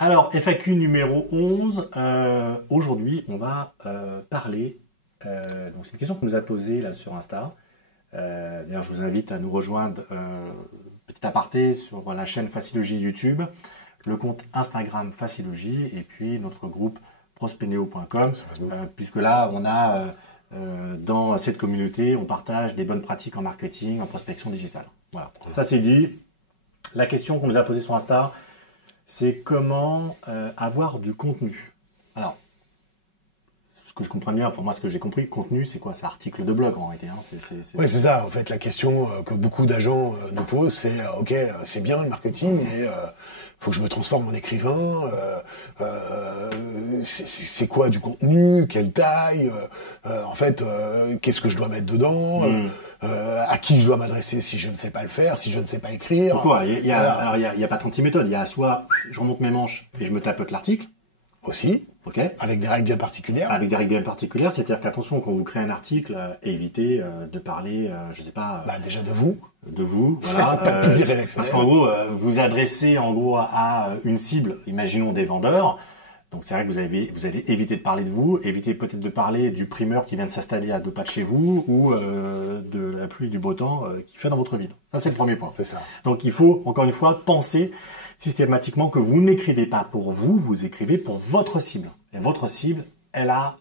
Alors, FAQ numéro 11. Aujourd'hui, on va parler. Donc, c'est une question qu'on nous a posée là sur Insta. D'ailleurs, je vous invite à nous rejoindre, petit aparté, sur la chaîne Facilogie YouTube, le compte Instagram Facilogie et puis notre groupe prospeneo.com. Puisque là, on a dans cette communauté, on partage des bonnes pratiques en marketing, en prospection digitale. Voilà. Ça, c'est dit. La question qu'on nous a posée sur Insta, c'est comment avoir du contenu. Alors, ce que je comprends bien, pour moi, ce que j'ai compris, contenu, c'est quoi? C'est article de blog, en réalité. Hein. Oui, c'est ça. En fait, la question que beaucoup d'agents nous posent, c'est OK, c'est bien le marketing, mais faut que je me transforme en écrivain. C'est quoi du contenu? Quelle taille? En fait, qu'est-ce que je dois mettre dedans? À qui je dois m'adresser si je ne sais pas le faire, si je ne sais pas écrire. Pourquoi? Il y a pas 36 méthodes. Il y a soit je remonte mes manches et je me tapote l'article. Aussi, Okay. Avec des règles bien particulières. Avec des règles bien particulières, c'est-à-dire qu'attention, quand vous créez un article, évitez de parler, je sais pas... déjà de vous. De vous, voilà. Pas de publier rédactionnel. Parce qu'en gros, vous adressez en gros à une cible, imaginons des vendeurs. Donc c'est vrai que vous allez éviter de parler de vous, éviter peut-être de parler du primeur qui vient de s'installer à 2 pas de chez vous, ou de la pluie du beau temps qu'il fait dans votre ville. Ça, c'est le premier point. C'est ça. Donc il faut, encore une fois, penser systématiquement que vous n'écrivez pas pour vous, vous écrivez pour votre cible. Et votre cible, elle a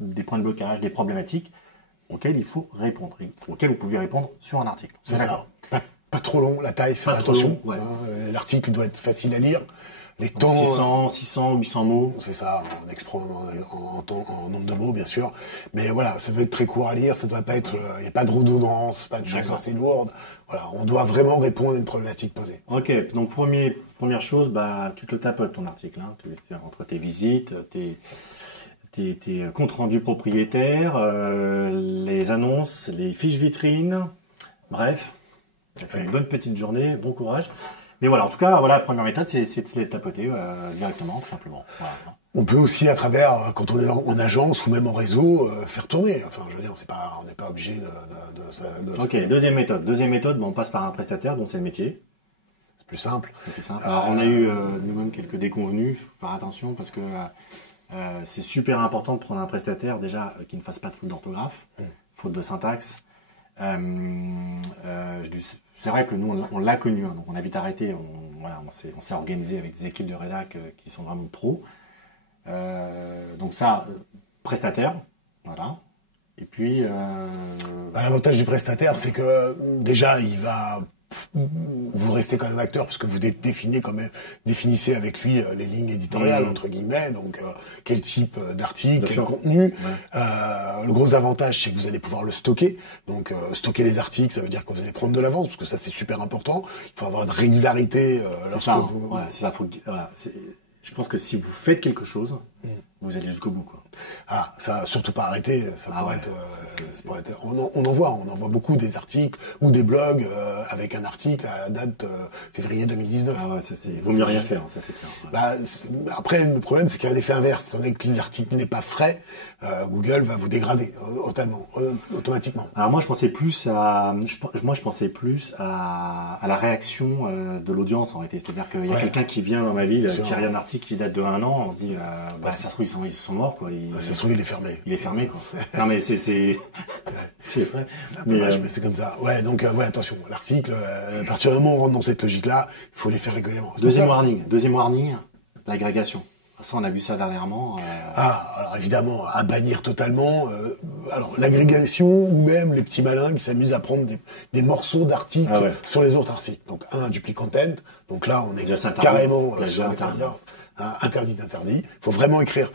des points de blocage, des problématiques auxquelles il faut répondre, auxquelles vous pouvez répondre sur un article. C'est ça. Pas trop long, la taille, faites attention. Ouais. L'article doit être facile à lire. Les temps, 600, 800 mots. C'est ça, en nombre de mots, bien sûr. Mais voilà, ça veut être très court à lire, ça doit pas être, il n'y a pas de redondance, pas de choses assez lourdes. Voilà, on doit vraiment répondre à une problématique posée. Ok, donc première chose, tu te le tapotes ton article, hein. Tu le fais entre tes visites, tes comptes rendus propriétaires, les annonces, les fiches vitrines, bref, ça fait une bonne petite journée, bon courage. Mais voilà, en tout cas, voilà, la première méthode, c'est de se les tapoter directement, tout simplement. Voilà. On peut aussi, à travers, quand on est en agence ou même en réseau, faire tourner. Enfin, je veux dire, on n'est pas obligé de... Ok, deuxième méthode, on passe par un prestataire dont c'est le métier. C'est plus simple. Alors, on a eu nous-mêmes quelques déconvenus. Faut faire attention parce que c'est super important de prendre un prestataire déjà qui ne fasse pas de faute d'orthographe, faute de syntaxe. C'est vrai que nous, on l'a connu, hein, donc on a vite arrêté. On s'est organisé avec des équipes de rédac qui sont vraiment pros. Donc ça, prestataire, voilà. Et puis... L'avantage du prestataire, c'est que déjà, vous restez quand même acteur parce que vous définissez avec lui les lignes éditoriales entre guillemets, donc quel type d'article, quel contenu. Le gros avantage, c'est que vous allez pouvoir le stocker. Donc stocker les articles, ça veut dire que vous allez prendre de l'avance parce que ça c'est super important. Il faut avoir de régularité lorsque vous. Voilà, c'est ça. Je pense que si vous faites quelque chose, vous allez jusqu'au bout, quoi. Ah, ça, surtout pas arrêter, ça pourrait être, on en voit beaucoup des articles ou des blogs avec un article à la date février 2019. Ah ouais, vaut mieux rien faire, ça c'est clair. Ouais. Après, le problème, c'est qu'il y a un effet inverse. Étant donné que l'article n'est pas frais, Google va vous dégrader automatiquement. Alors moi, je pensais plus à la réaction de l'audience, en réalité. C'est-à-dire qu'il y a quelqu'un qui vient dans ma ville, qui a un article qui date de 1 an, on se dit, ça se trouve, ils sont morts, quoi. Ça se trouve, il est fermé. Il est fermé, quoi. Non, mais c'est vrai. Mais c'est comme ça. Ouais, donc, attention. L'article, à partir du moment où on rentre dans cette logique-là, il faut les faire régulièrement. Deuxième warning, l'agrégation. Ça, on a vu ça dernièrement. Alors évidemment, à bannir totalement. Alors, l'agrégation ou même les petits malins qui s'amusent à prendre des morceaux d'articles sur les autres articles. Donc, duplicate content. Donc là, on est carrément sur les interdit d'interdit. Il faut vraiment écrire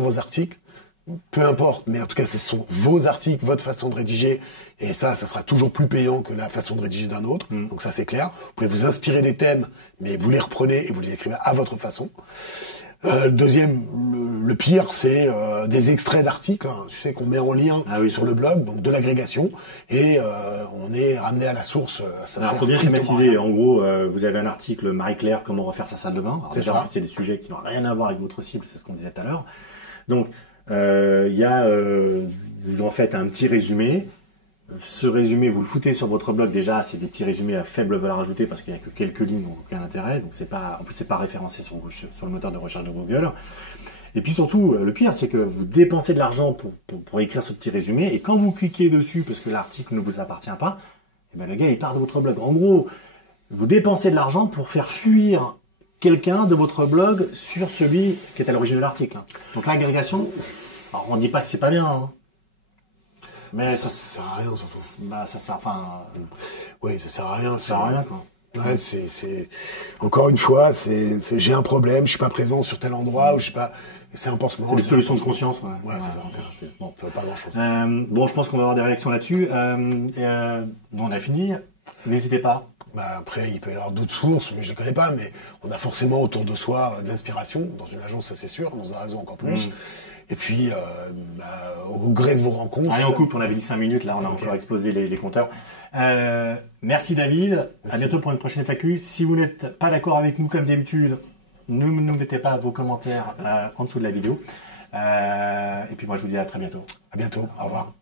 vos articles. Peu importe, mais en tout cas, ce sont vos articles, votre façon de rédiger, et ça sera toujours plus payant que la façon de rédiger d'un autre. Donc ça, c'est clair. Vous pouvez vous inspirer des thèmes, mais vous les reprenez et vous les écrivez à votre façon. Deuxième, le pire, c'est des extraits d'articles, tu sais, qu'on met en lien sur le blog, donc de l'agrégation, et on est ramené à la source. Alors, pour bien schématiser, en gros, vous avez un article Marie-Claire, comment refaire sa salle de bain. Alors, déjà, c'est des sujets qui n'ont rien à voir avec votre cible, c'est ce qu'on disait tout à l'heure. Donc, il y a, vous en faites un petit résumé, Ce résumé, vous le foutez sur votre blog. Déjà, c'est des petits résumés à faible valeur ajoutée parce qu'il n'y a que quelques lignes, donc aucun intérêt. Donc en plus, c'est pas référencé sur le moteur de recherche de Google. Et puis surtout, le pire, c'est que vous dépensez de l'argent pour écrire ce petit résumé, et quand vous cliquez dessus parce que l'article ne vous appartient pas, et ben le gars il part de votre blog. En gros, vous dépensez de l'argent pour faire fuir quelqu'un de votre blog sur celui qui est à l'origine de l'article. Donc l'agrégation, on ne dit pas que c'est pas bien. Hein. Mais ça sert à rien, surtout. Bah, ça sert, enfin... Oui, ça sert à rien. Ça sert à rien, quoi. Ouais, encore une fois, j'ai un problème, je suis pas présent sur tel endroit, ou je sais pas, c'est un pansement. C'est des solutions de conscience, ouais. Ouais, c'est ça. Okay. Bon, ça vaut pas grand chose. Bon, je pense qu'on va avoir des réactions là-dessus. Bon, on a fini. N'hésitez pas. Bah, après, il peut y avoir d'autres sources, mais je les connais pas, mais on a forcément autour de soi de l'inspiration, dans une agence, ça c'est sûr, dans un réseau encore plus. Et puis, au gré de vos rencontres... Allez, on coupe, on avait dit 5 minutes, là, on a encore explosé les compteurs. Merci David, à bientôt pour une prochaine FAQ. Si vous n'êtes pas d'accord avec nous, comme d'habitude, ne mettez pas vos commentaires en dessous de la vidéo. Et puis moi, je vous dis à très bientôt. À bientôt, au revoir.